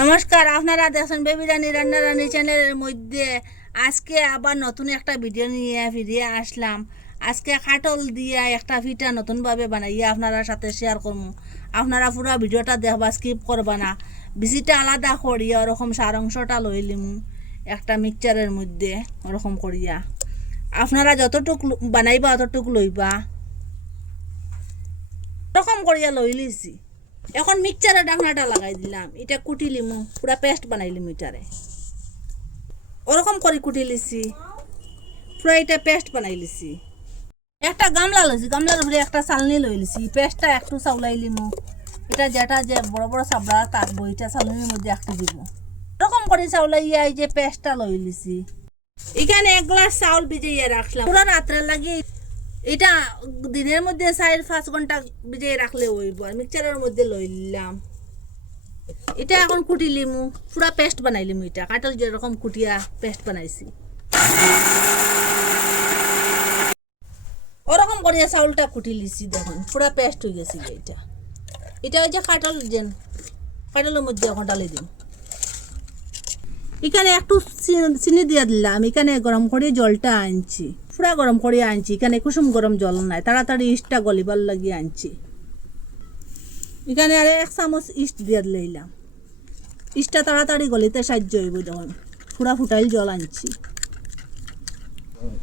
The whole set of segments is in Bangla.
নমস্কার, আপনারা দেখছেন বেবি রানী রান্না রানী চ্যানেলের মধ্যে। আজকে আবার নতুন একটা ভিডিও নিয়ে ফিরে আসলাম। আজকে কাটল দিয়ে একটা পিঠা নতুনভাবে বানাইয়া আপনারা সাথে শেয়ার করবো। আপনারা পুরো ভিডিওটা দেখবা, স্কিপ করবা না। বিচিটা আলাদা করিয়া ওরকম সার অংশটা লইলিম একটা মিক্সচারের মধ্যে ওরকম করিয়া। আপনারা যতটুকু বানাইবা অতটুকু লইবা, ওরকম করিয়া লই লিছি। এখন মিক্সচারে ডাকনাটা লাগাই দিলাম, এটা কুটি লিমু, পুরা পেস্ট বানাইলিম। এটারে ওরকম করে কুটি লিছি, পুরা এটা পেস্ট বানাই লিছি। একটা গামলা লইছি, গামলার উপরে একটা চালনি লই লিছি, পেস্টটা একটু চাউলাই লিমু। এটা যেটা যে বড় বড় চাবড়া থাকবো, এটা চালনির মধ্যে একটু দিব। এরকম করে চাউলাইয়া এই যে পেস্টটা লই লিছি। এখানে 1 গ্লাস চাউল ভিজাইয়া রাখলাম পুরা রাত্রে লাগি। এটা দিনের মধ্যে 4-5 ঘন্টা ভিজিয়ে রাখলে হইব। আর মিক্সচারের মধ্যে লইলাম, এটা এখন কুটি লিমু, পুরা পেস্ট বানাইলিমু। এটা কাটল যেরকম কুটিয়া পেস্ট বানাইছি, ওরকম করিয়া চাউলটা কুটি লিছি। দেখুন পুরা পেস্ট হয়ে গেছে। এটা এটা ওই যে কাটল যেন, কাটলের মধ্যে এখন ডালি দিম। এখানে একটু চিনি দিয়ে দিলাম। এখানে গরম করে জলটা আনছি, পুরা গরম করে আনছি। এখানে কুসুম গরম জল নাই, তাড়াতাড়ি ইস্টটা গলিবার লাগিয়ে আনছি। এখানে আর 1 চামচ ইস্ট দিয়ে দিলাম, ইস্টটা তাড়াতাড়ি গলিতে সাহায্য হইব। যখন পুরা ফুটাইল জল আনছি,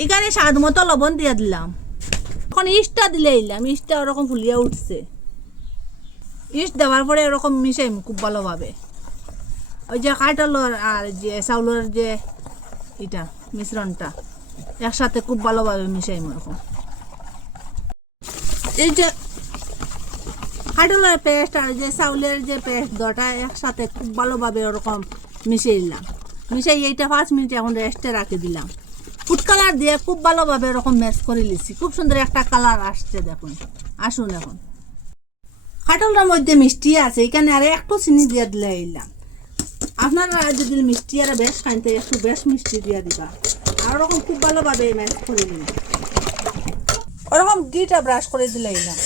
এখানে স্বাদ মতো লবণ দিয়ে দিলাম। এখন ইস্টটা দিলে এলাম, ইস্টটা ওরকম ফুলিয়া উঠছে। ইস্ট দেওয়ার পরে ওরকম মিশাইম খুব ভালোভাবে। ওই যে কাঁঠালের আর যে চাউলের যে এটা মিশ্রণটা একসাথে খুব ভালোভাবে মিশাইম। ওরকম এই যে কাঁঠালের পেস্ট আর যে চাউলের যে পেস্ট দুটা একসাথে খুব ভালোভাবে ওরকম মিশাইলাম। মিশাই এইটা 5 মিনিট এখন রেস্টে রাখি দিলাম। ফুড কালার দিয়ে খুব ভালোভাবে ওরকম ম্যাশ করে লিছি। খুব সুন্দর একটা কালার আসছে, দেখুন। আসুন, এখন কাঁঠালের মধ্যে মিষ্টি আছে, এখানে আর একটু চিনি দিয়ে দিলে এলাম। আপনারা যদি মিষ্টি আর বেশ খাইতে একটু বেশ মিষ্টি দিয়ে দিবা। আর ওরকম খুব ভালোভাবে ম্যাশ করে দিন। ওরকম ঘিটা ব্রাশ করে দিলে এলাম।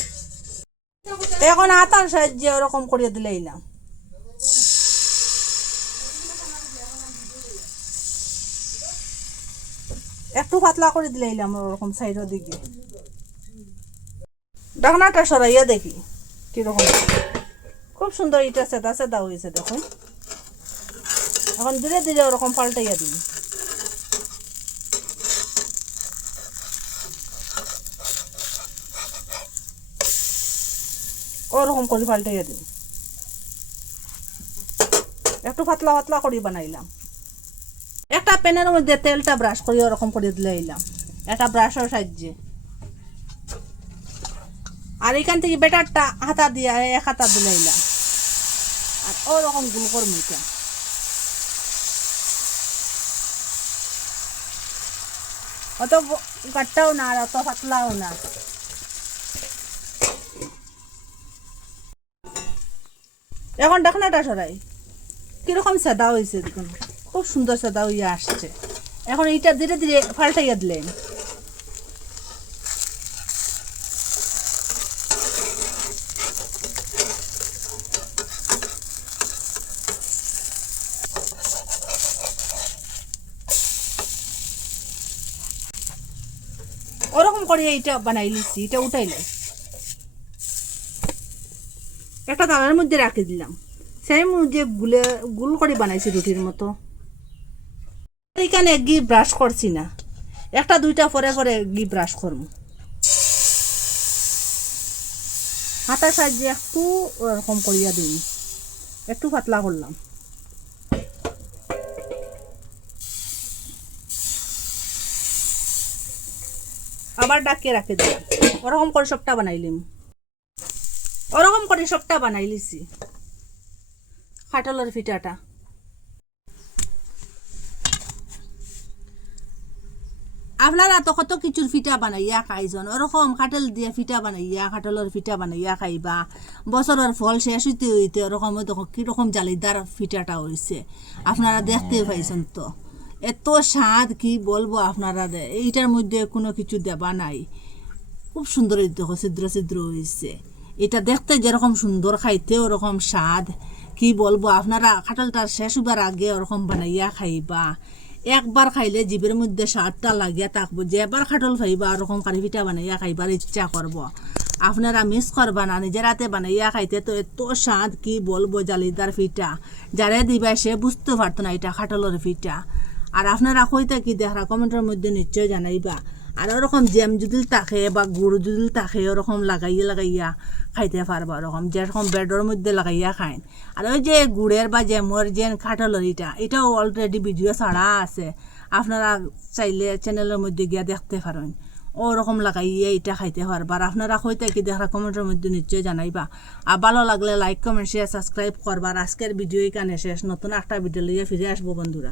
এখন আটার সাহায্যে ওরকম করে দিলে এলাম। একটু পাতলা করে দিলে এলাম ওরকম সাইডের দিকে। ঢাকনাটা সরাইয়া দেখি কিরকম। খুব সুন্দর এটা সেদা সেদা হয়েছে, দেখুন। এখন ধীরে ধীরে ওরকম পাল্টাইয়া দিন। ওরকম করে পাল্টাইয়া দিন। একটু পাতলা পাতলা করে বানাইলাম। একটা প্যানের মধ্যে তেলটা ব্রাশ করে ওরকম করে দিলে এলাম, একটা ব্রাশের সাহায্যে। আর এখান থেকে বেটারটা হাতা দিয়ে 1 হাতা দিলে এলাম। আর ওরকম গুল করবো। এটা অত গাটটাও না আর অত পাতলাও না। এখন ঢাকনাটা সরাই, কিরকম সাদা হয়েছে দেখুন। খুব সুন্দর সাদা হইয়া আসছে। এখন এইটা ধীরে ধীরে পাল্টাইয়া দিলেন। ওরকম করে এইটা বানাই লিছি। এটা উঠাইলে একটা তালার মধ্যে রাখি দিলাম। সেম যে গুল করে বানাইছি রুটির মতো। এখানে ঘি ব্রাশ করছি না, 1-2টা পরে পরে ঘি ব্রাশ করবো। হাতার সাহায্যে একটু ওরকম করিয়া দিই, একটু পাতলা করলাম। আবার ডাকিয়ে রাখে দিলাম। ওরকম করে সবটা বানাইলিম, ওরকম করে সবটা বানাই লিছি কাঁঠালের পিঠাটা। আপনারা তো কত কিছুর পিঠা বানাইয়া খাইছেন। ওরকম কাঁঠাল দিয়ে পিঠা বানাইয়া, কাঁঠালের পিঠা বানাইয়া খাইবা। বছরের ফল শেষ হইতে হইতে ওরকম দেখো কিরকম জালিদার পিঠাটা হয়েছে। আপনারা দেখতে পাইছেন তো, এত স্বাদ কি বলবো আপনারা। এইটার মধ্যে কোনো কিছু দেবা নাই। খুব সুন্দর দেখো, ছিদ্র ছিদ্র হয়েছে। এটা দেখতে যেরকম সুন্দর, খাইতে ওরকম স্বাদ। কি বলবো, আপনারা কাঁঠালটা শেষ হবার আগে ওরকম বানাইয়া খাইবা। একবার খাইলে জিভের মধ্যে স্বাদটা লাগিয়া থাকবো, যে এবার কাঁঠাল খাইবা ওরকম কারি পিঠা বানাইয়া খাইবার ইচ্ছা করব। আপনারা মিস করবা না, নিজের হাতে বানাইয়া খাইতে তো এত স্বাদ কি বলবো, জালিদার পিঠা। যারে দিবা সে বুঝতে পারতো না এটা কাঁঠালের পিঠা। আর আপনারা কইতে কি দেখা কমেন্টের মধ্যে নিশ্চয় জানাইবা। আর ওরকম জ্যাম যদি থাকে বা গুড় যদি থাকে ওরকম লাগাইয়া খাইতে পারবা, ওরকম যেরকম ব্রেডের মধ্যে লাগাইয়া খাইন। আর ওই যে গুড়ের বা জ্যামর যে কাঁঠালের এটাও অলরেডি ভিডিও ছাড়া আছে, আপনারা চাইলে চ্যানেলের মধ্যে গিয়া দেখতে পারেন। ওরকম লাগাইয়া এটা খাইতে পারবা। আর আপনারা কইতে কি দেখা কমেন্টের মধ্যে নিশ্চয় জানাইবা। আর ভালো লাগলে লাইক কমেন্ট শেয়ার সাবস্ক্রাইব করবা। আর আজকের ভিডিও এখানে শেষ, নতুন একটা ভিডিও লইয়া ফিরে আসবো বন্ধুরা।